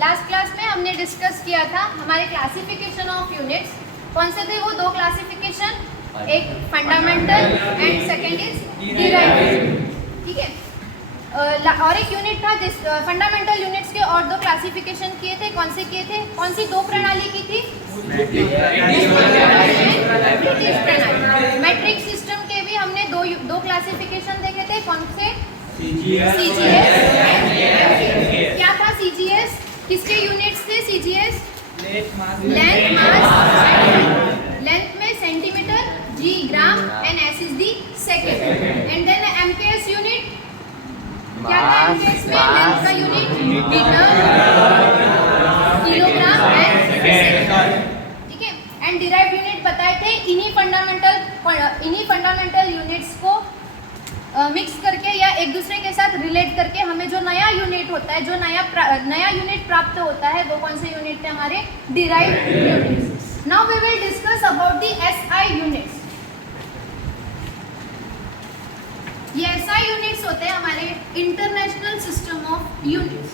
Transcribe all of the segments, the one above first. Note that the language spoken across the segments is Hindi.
लास्ट क्लास में हमने डिस्कस किया था हमारे क्लासिफिकेशन ऑफ यूनिट्स। कौन से थे वो दो क्लासिफिकेशन, एक fundamental and second is derived, ठीक है। और एक यूनिट था जिस फंडामेंटल यूनिट्स के और दो क्लासिफिकेशन किए थे। कौन से किए थे? कौन सी दो प्रणाली की थी? ब्रिटिश प्रणाली। मैट्रिक सिस्टम के भी हमने दो क्लासिफिकेशन देखे थे। कौन से? CGS and MKS। क्या था CGS? किसके यूनिट्स थे CGS? लेंथ, मास, लेंथ में centimetre, G gram and S is the second. And then MKS unit क्या था? MKS में लेंथ का unit metre, kilogram and second, ठीक है। एंड डिराइव्ड यूनिट बताए थे इन्हीं फंडामेंटल यूनिट्स को मिक्स करके या एक दूसरे के साथ रिलेट करके हमें जो नया यूनिट होता है, जो नया यूनिट प्राप्त होता है, वो कौन से यूनिट थे? हमारे derived units. Now we will discuss about the SI units. ये SI यूनिट्स होते हैं हमारे इंटरनेशनल सिस्टम ऑफ यूनिट्स।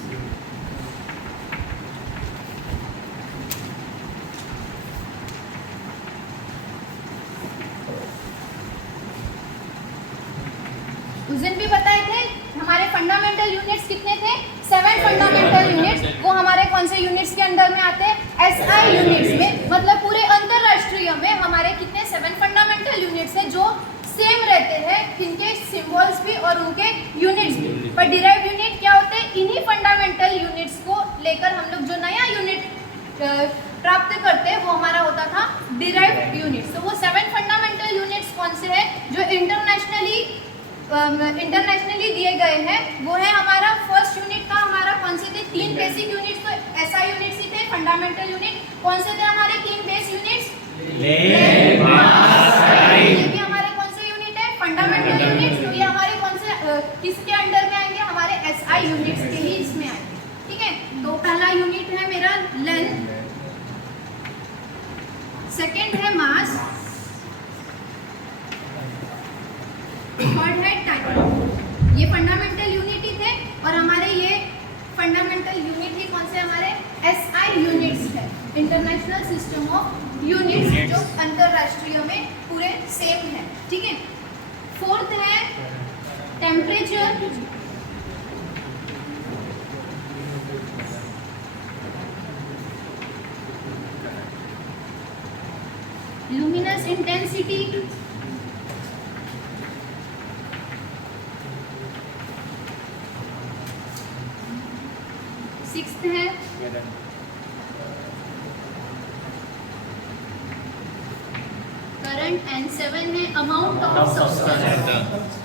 उस दिन भी बताए थे हमारे फंडामेंटल यूनिट्स कितने थे? 7 फंडामेंटल यूनिट्स। वो हमारे कौन से यूनिट्स के अंडर में आते हैं? SI यूनिट्स में। मतलब पूरे अंतरराष्ट्रीय में हमारे कितने 7 फंडामेंटल यूनिट्स हैं जो सेम रहते हैं, इनके सिंबल्स भी और उनके यूनिट्स भी। पर डिराइव्ड यूनिट क्या होते हैं? इन्हीं फंडामेंटल यूनिट्स को लेकर हम लोग जो नया यूनिट प्राप्त करते हैं वो हमारा होता था डिराइव्ड यूनिट्स। तो वो 7 फंडामेंटल यूनिट्स कौन से हैं जो इंटरनेशनली दिए गए हैं? वो है हमारा फर्स्ट यूनिट का हमारा कौन से थे? 3 बेसिक यूनिट्स। तो SI यूनिट्स ही थे फंडामेंटल यूनिट। कौन से थे हमारे 3 बेस यूनिट्स? लेंथ, मास, टाइम। ये भी हमारे कौन से यूनिट है? Fundamental units. तो ये हमारे कौन से किसके अंडर में आएंगे? हमारे SI यूनिट्स के ही इसमें आएंगे, ठीक है। तो पहला यूनिट है मेरा लेंथ, सेकंड है मास, थर्ड है टाइम। ये फंडामेंटल यूनिट ही थे और हमारे ये फंडामेंटल यूनिट ही कौन से? हमारे SI यूनिट्स है, इंटरनेशनल सिस्टम ऑफ यूनिट्स, जो अंतरराष्ट्रीय में पूरे सेम है, ठीक है। फोर्थ है टेम्परेचर, लुमिनस इंटेंसिटी, सिक्स्थ है करंट एंड 7 है अमाउंट ऑफ सब्सटेंस।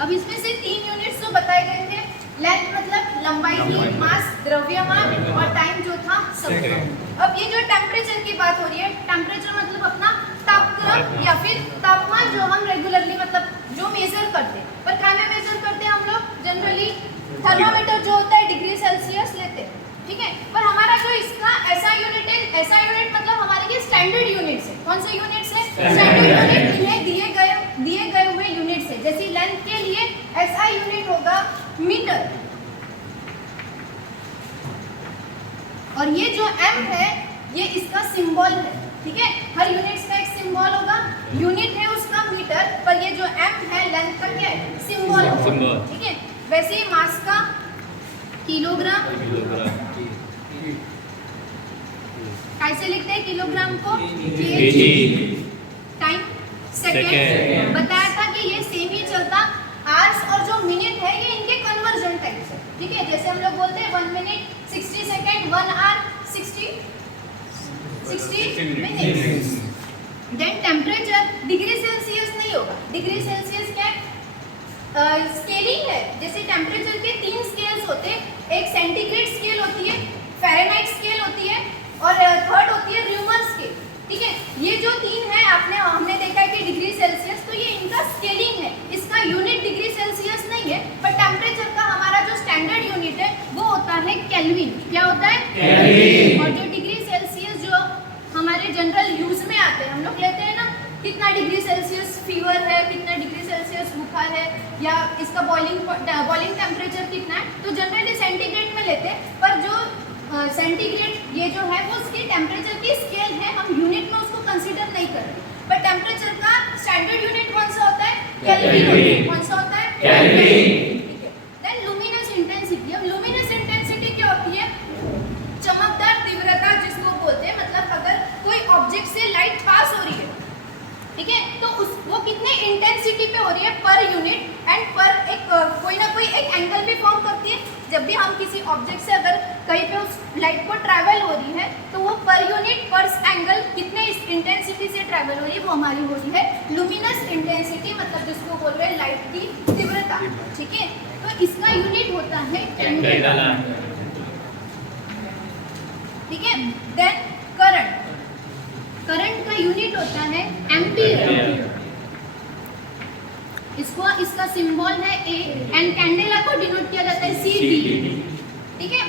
अब इसमें से 3 यूनिट्स जो बताए गए थे, लेंथ मतलब लंबाई थी, मास द्रव्यमान और टाइम जो था समय। अब ये जो टेम्परेचर की बात हो रही है, टेम्परेचर मतलब अपना तापक्रम या फिर तापमान जो हम रेगुलरली मतलब जो मेजर करते हैं। पर क्या में मेजर करते हैं हम लोग? जनरली थर्मामीटर जो होता है डिग्री सेल्सियस लेते हैं, ठीक है। पर हमारा जो इसका SI यूनिट है, SI यूनिट मतलब हमारे ये स्टैंडर्ड यूनिट्स है। कौन से यूनिट्स है? Standard unit. इन्हें दिए गए हुए यूनिट्स है। जैसे लेंथ के लिए SI यूनिट होगा मीटर, और ये जो M है ये इसका सिंबल है, ठीक है। हर यूनिट्स का एक सिंबल होगा। यूनिट है उसका मीटर, पर ये जो M है लेंथ का क्या है? सिंबल, ठीक है। वैसे ही मास का किलोग्राम, कैसे लिखते हैं किलोग्राम को? kg। Time second. बताया था कि ये सेम ही चलता। आवर्स और जो मिनट है ये इनके कन्वर्जन टाइप्स है, ठीक है। जैसे हम लोग बोलते हैं 1 minute 60 second, 1 hour 60 minutes. Then temperature degree Celsius नहीं होगा। डिग्री सेल्सियस क्या है? स्केलिंग है। जैसे टेम्परेचर के 3 स्केल्स होते हैं। एक सेंटीग्रेड स्केल होती है, फ़ारेनहाइट स्केल होती है और थर्ड होती है र्यूमर स्केल, ठीक है। ये जो 3 है हमने देखा है कि डिग्री सेल्सियस, तो ये इनका स्केलिंग है। इसका यूनिट डिग्री सेल्सियस नहीं है, पर टेम्परेचर का हमारा जो स्टैंडर्ड यूनिट है वो होता है केल्विन। क्या होता है? केल्विन। और जो डिग्री सेल्सियस जो हमारे जनरल यूज में आते हैं, हम लोग लेते हैं ना, कितना डिग्री सेल्सियस सेल्सियस फीवर है, कितना डिग्री सेल्सियस बुखार है, या इसका बॉइलिंग टेम्परेचर कितना है, तो जनरली सेंटीग्रेड में लेते हैं। पर जो सेंटीग्रेड ये जो है वो उसकी टेम्परेचर की स्केल है, हम यूनिट में उसको कंसीडर नहीं कर रहे। पर टेम्परेचर का स्टैंडर्ड यूनिट कौन सा होता है? केल्विन। कौन सा होता है? केल्विन। ठीक है। Then luminous intensity. अब लुमिनस इंटेंसिटी क्या होती है? चमकदार तीव्रता जिसको बोलते हैं, मतलब अगर कोई ऑब्जेक्ट से लाइट पास हो रही है, ठीक है, तो वो कितने इंटेंसिटी पे हो रही है पर यूनिट, एंड पर एक कोई ना कोई एक एंगल भी फॉर्म करती है। जब भी हम किसी ऑब्जेक्ट से अगर कहीं पे उस लाइट को ट्रैवल हो रही है, तो वो पर यूनिट पर एंगल कितने इंटेंसिटी से ट्रैवल हो रही है, वो हमारी होती है लुमिनस इंटेंसिटी, मतलब जिसको बोल रहे हैं लाइट की तीव्रता। ठीक है, तो इसका यूनिट होता है कैंडेला। ठीक है। Then current. करंट का यूनिट होता है एम्पीयर। इसका सिंबल है ए, एंड कैंडेला को डिनोट किया जाता है CD। ठीक है।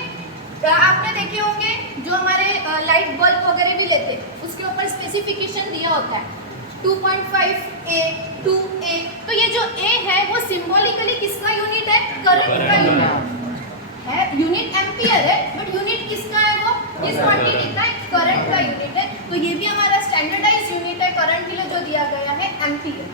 तो आपने देखे होंगे जो हमारे लाइट बल्ब वगैरह भी लेते हैं, उसके ऊपर स्पेसिफिकेशन दिया होता है 2.5A, 2A। तो ये जो A है वो सिंबॉलिकली किसका यूनिट है? करंट का यूनिट है। यूनिट एम्पीयर है, बट यूनिट किसका है? वो इस क्वांटिटी का करंट का यूनिट है। तो ये भी हमारा स्टैंडर्डाइज्ड यूनिट है करंट के लिए जो दिया गया है एम्पीयर।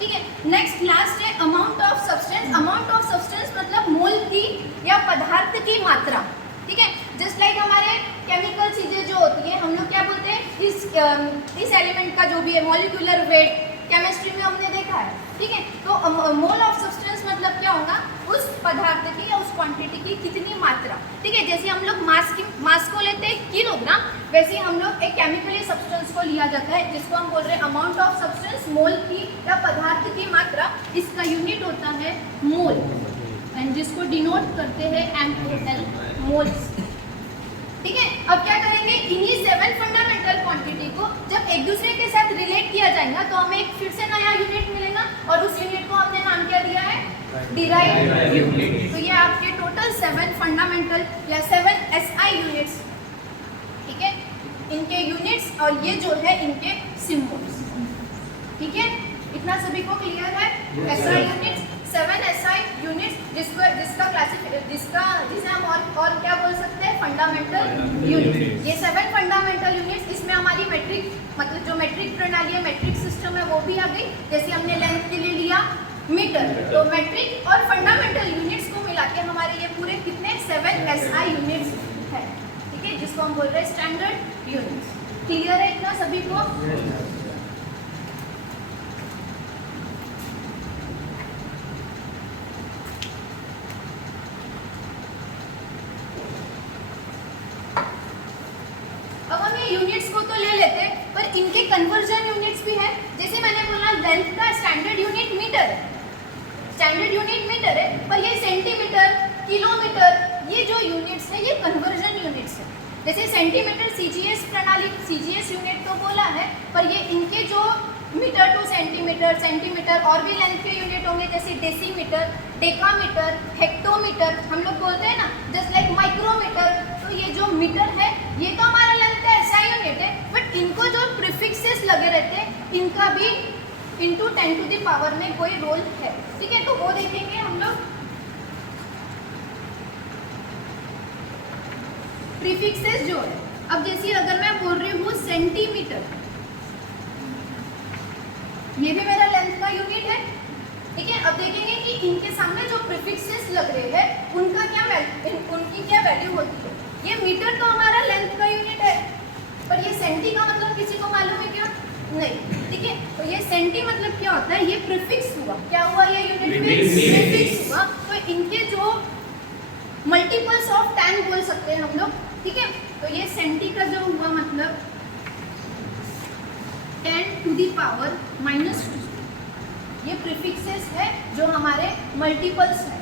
ठीक है। नेक्स्ट लास्ट है amount of substance. Amount of substance मतलब मोल की या पदार्थ की मात्रा। ठीक है। जस्ट लाइक हमारे केमिकल चीजें जो होती है, हम लोग क्या बोलते हैं, इस एलिमेंट का जो भी है मॉलिक्यूलर वेट, केमिस्ट्री में हमने देखा है। ठीक है। तो मोल ऑफ सब्सटेंस मतलब क्या होगा? उस पदार्थ की या उस क्वांटिटी की कितनी मात्रा। ठीक है। जैसे हम लोग मास को लेते हैं किलोग्राम, वैसे ही हम लोग एक केमिकली सब्सटेंस को लिया जाता है जिसको हम बोल रहे हैं अमाउंट ऑफ सब्सटेंस, मोल की या पदार्थ की मात्रा। इसका यूनिट होता है मोल, एंड जिसको डिनोट करते हैं MOL, मोल्स। ठीक है। अब क्या करेंगे, इन्हीं 7 फंडामेंटल क्वांटिटी को जब एक दूसरे के साथ रिलेट किया जाएगा तो हमें एक फिर से नया यूनिट मिलेगा, और उस यूनिट को हमने नाम क्या दिया है? Derived unit. तो ये आपके टोटल 7 फंडामेंटल या 7 SI यूनिट्स। ठीक है। इनके यूनिट्स और ये जो है इनके सिंबल्स। ठीक है। इतना सभी को क्लियर है? SI यूनिट्स, 7 SI यूनिट्स, जिसे हम और क्या बोल सकते हैं? Fundamental units. ये 7 फंडामेंटल यूनिट्स, इसमें हमारी मेट्रिक, मतलब जो मेट्रिक प्रणाली है, मेट्रिक सिस्टम है, वो भी आ गई। जैसे हमने लेंथ के लिए लिया मीटर, तो मेट्रिक और फंडामेंटल यूनिट्स को मिला के हमारे ये पूरे कितने? 7 SI यूनिट्स है। ठीक है, जिसको हम बोल रहे हैं स्टैंडर्ड यूनिट्स। क्लियर है इतना सभी को? यूनिट्स को तो ले लेते हैं, पर इनके कन्वर्जन यूनिट्स भी है। जैसे मैंने बोला लेंथ का स्टैंडर्ड यूनिट मीटर है, स्टैंडर्ड यूनिट मीटर है, पर ये सेंटीमीटर, किलोमीटर, ये जो यूनिट्स है ये कन्वर्जन यूनिट्स है। जैसे सेंटीमीटर CGS प्रणाली, CGS यूनिट तो बोला है, पर ये इनके जो मीटर टू सेंटीमीटर, सेंटीमीटर और भी लेंथ के यूनिट होंगे, जैसे डेसीमीटर, डेकामीटर, हेक्टोमीटर, हम लोग बोलते हैं ना, जस्ट लाइक माइक्रोमीटर। तो ये जो मीटर है ये तो हमारा लेंथ का SI यूनिट है, बट इनको जो प्रीफिक्सेस लगे रहते हैं इनका भी इंटू 10 टू द पावर में कोई रोल है। ठीक है। तो वो देखेंगे हम लोग। प्रीफिक्सेस जो है, अब जैसे अगर मैं बोल रही हूँ सेंटीमीटर, ये भी मेरा लेंथ का यूनिट है। ठीक है। अब देखेंगे कि इनके सामने जो प्रीफिक्सेस लग रहे हैं उनकी क्या वैल्यू होती है। ये मीटर तो हमारा लेंथ का यूनिट है, पर ये सेंटी का मतलब किसी को मालूम है क्या? नहीं। ठीक है। तो ये सेंटी मतलब क्या होता है? ये प्रीफिक्स हुआ। क्या हुआ? ये यूनिट में प्रीफिक्स हुआ। तो इनके जो मल्टीपल्स ऑफ 10 बोल सकते हैं हम लोग। ठीक है। तो ये सेंटी का जो हुआ मतलब 10 टू द पावर -2, ये प्रीफिक्सेस है जो हमारे मल्टीपल्स है।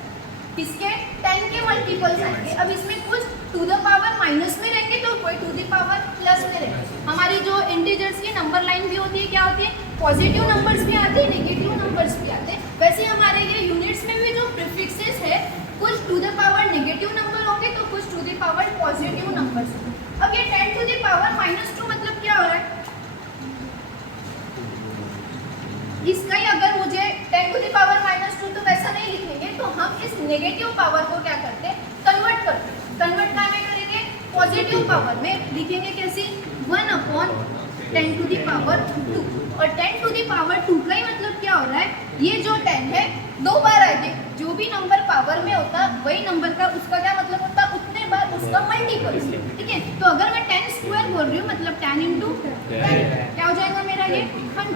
किसके? 10 के मल्टीपल्स आएंगे। अब इसमें कुछ टू द पावर माइनस में रहेंगे तो कोई टू द पावर प्लस में रहेंगे। हमारी जो इंटीजर्स की नंबर लाइन भी होती है, क्या होती है? पॉजिटिव नंबर्स भी आते हैं, नेगेटिव नंबर्स भी आते हैं। वैसे हमारे ये यूनिट्स में भी जो प्रीफिक्सेस है, कुछ to the power negative number होंगे तो कुछ to the power positive numbers होंगे। अब ये 10 टू द पावर -2 मतलब क्या हो रहा है? इसका ही अगर मुझे 10 टू द पावर -2 तो वैसा नहीं लिखेंगे, तो हम इस नेगेटिव पावर को क्या करते हैं, कन्वर्ट करते हैं। कन्वर्ट क्या में करेंगे, पॉजिटिव पावर में लिखेंगे। कैसे, 1/10 टू द पावर 2। और 10 टू द पावर 2 का ही मतलब क्या हो रहा है, ये जो 10 है 2 बार आएगी। जो भी नंबर पावर में होता है वही नंबर का उसका क्या मतलब होता है, उतने बार उसका मल्टीपल। ठीक है, तो अगर मैं 10 स्क्वायर बोल रही हूँ मतलब 10 × 10 क्या हो जाएगा मेरा, ये 100।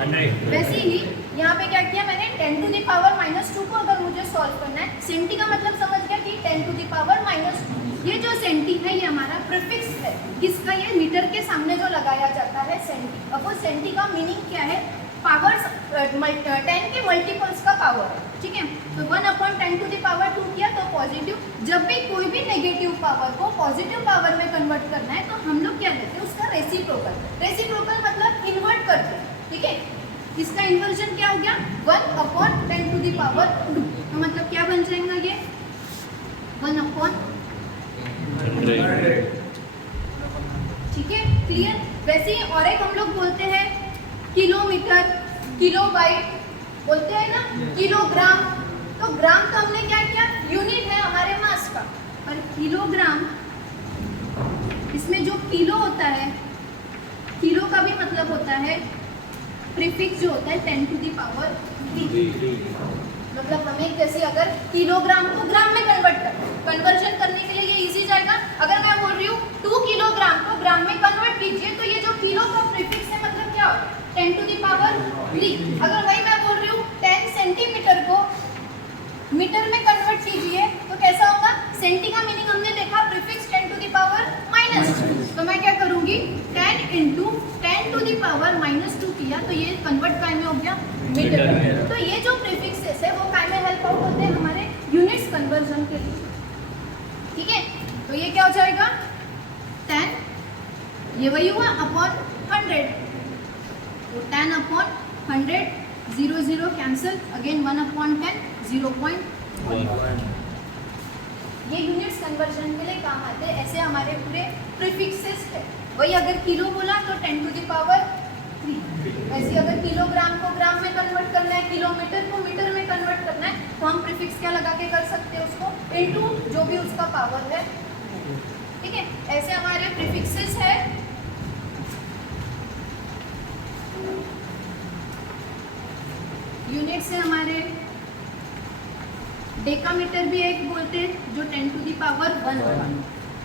वैसे ही यहाँ पे क्या किया मैंने, 10 टू द पावर -2 को अगर मुझे सॉल्व करना है, सेंटी का मतलब समझ गया कि 10 टू द पावर -2। ये जो सेंटी है ये हमारा प्रीफिक्स है, किसका, ये मीटर के सामने जो लगाया जाता है सेंटी। अब वो सेंटी का मीनिंग क्या है, पावर्स 10 के मल्टीपल्स का पावर है। ठीक है, तो 1/10 टू द पावर 2 किया तो पॉजिटिव। जब भी कोई भी नेगेटिव पावर को पॉजिटिव पावर में कन्वर्ट करना है तो हम लोग क्या लेते हैं, उसका रेसिप्रोकल। रेसिप्रोकल मतलब इन्वर्ट करते हैं। ठीक है, इसका इन्वर्जन क्या हो गया, 1/10 टू द पावर 2। तो मतलब क्या बन जाएगा ये, 1/100। ठीक है, क्लियर। वैसे ही और एक हम लोग बोलते हैं किलोमीटर, किलोबाइट बोलते हैं ना, किलोग्राम। तो ग्राम तो हमने क्या किया, यूनिट है हमारे मास का। और किलोग्राम, इसमें जो किलो होता है, किलो का भी मतलब होता है प्रीफिक्स जो होता है 10 टू द पावर 3। मतलब हमें जैसे अगर किलोग्राम को ग्राम में कन्वर्जन करने के लिए ये इजी जाएगा। अगर मैं बोल रही हूँ 2 किलोग्राम को ग्राम में कन्वर्ट कीजिए, तो ये जो किलो का प्रीफिक्स है मतलब क्या होगा, 10 टू द पावर 3। अगर वही मैं बोल रही हूँ 10 सेंटीमीटर को मीटर में कन्वर्ट कीजिए तो कैसा होगा, सेंटी का मीनिंग हमने देखा प्रीफिक्स 10 टू द पावर -2। तो मैं क्या करूँगी, 10 × 10 टू द पावर -2 किया तो ये कन्वर्ट काय में हो गया, मीटर में। तो ये जो प्रीफिक्सेस है वो काय में हेल्प आउट होते हैं हमारे यूनिट्स कन्वर्जन के लिए। ठीक है, तो ये क्या हो जाएगा, 10, ये वही हुआ अपॉन 100। तो 10/100, 0 0 कैंसिल, अगेन 1/10, 0.1। ये यूनिट्स कन्वर्जन के लिए काम आते हैं। ऐसे हमारे पूरे प्रीफिक्सेस है। वही अगर किलो बोला तो 10 टू द पावर 3। ऐसे अगर किलोग्राम को ग्राम में कन्वर्ट करना है, किलोमीटर को मीटर में कन्वर्ट करना है, तो हम प्रीफिक्स क्या लगा के कर सकते हैं, उसको इनटू जो भी उसका पावर है। ठीक है, ऐसे हमारे प्रीफिक्सेस है। यूनिट से हमारे डेकामीटर भी एक बोलते हैं जो 10 टू द पावर 1 होगा।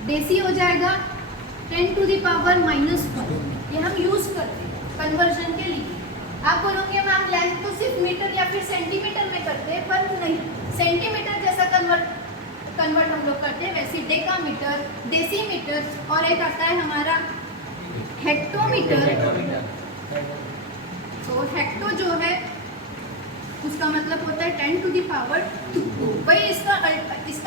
डेसी हो जाएगा 10 टू द पावर -1। ये हम यूज करते हैं कन्वर्जन के लिए। आप बोलोगे मैम लेंथ तो सिर्फ मीटर या फिर सेंटीमीटर में करते हैं, पर नहीं, सेंटीमीटर जैसा कन्वर्ट हम लोग करते हैं वैसे डेकामीटर, डेसीमीटर और एक आता है हमारा हेक्टोमीटर। तो हेक्टो जो है उसका मतलब होता है 10 टू द पावर 2। वही इसका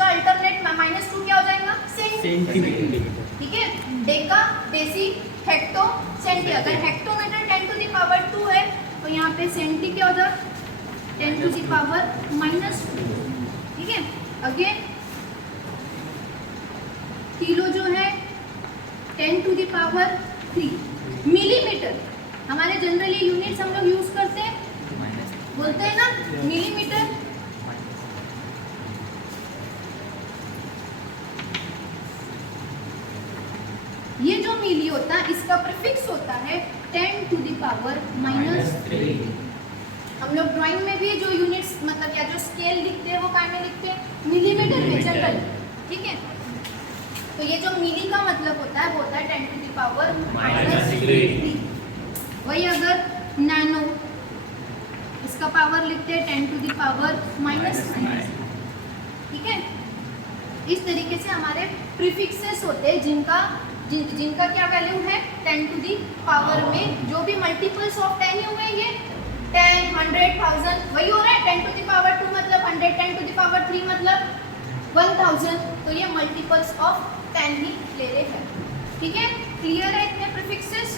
अल्टरनेट -2 क्या हो जाएगा, सेंटीमीटर। ठीक है, डेका, डेसी, हेक्टो, सेंटी। अगर हेक्टोमीटर 10 टू द पावर 2 है तो यहाँ पे सेंटी क्या होगा, 10 टू द पावर -2। ठीक है, अगेन किलो जो है 10 टू द पावर 3। मिलीमीटर हमारे जनरली यूनिट्स हम लोग यूज करते हैं, बोलते हैं ना मिलीमीटर। ये जो मिली होता है इसका प्रीफिक्स होता है 10 टू द पावर -3। हम लोग ड्राइंग में भी जो यूनिट्स मतलब या जो स्केल लिखते हैं वो काय में लिखते हैं, मिलीमीटर में जनरली। ठीक है, तो ये जो मिली का मतलब होता है वो होता है 10 टू द पावर -3। वही अगर नैनो, इसका पावर लिखते हैं 10 टू द पावर -3। ठीक है, इस तरीके से हमारे प्रीफिक्सेस होते हैं जिनका क्या वैल्यू है 10 टू द पावर में। जो भी मल्टीपल्स ऑफ 10 हुए ये 10, 100, 1000 वही हो रहा है। 10 टू द पावर 2 मतलब 100, 10 टू द पावर 3 मतलब 1000। तो ये मल्टीपल्स ऑफ 10 ही ले रहे हैं। ठीक है, क्लियर है इतने प्रीफिक्सेस।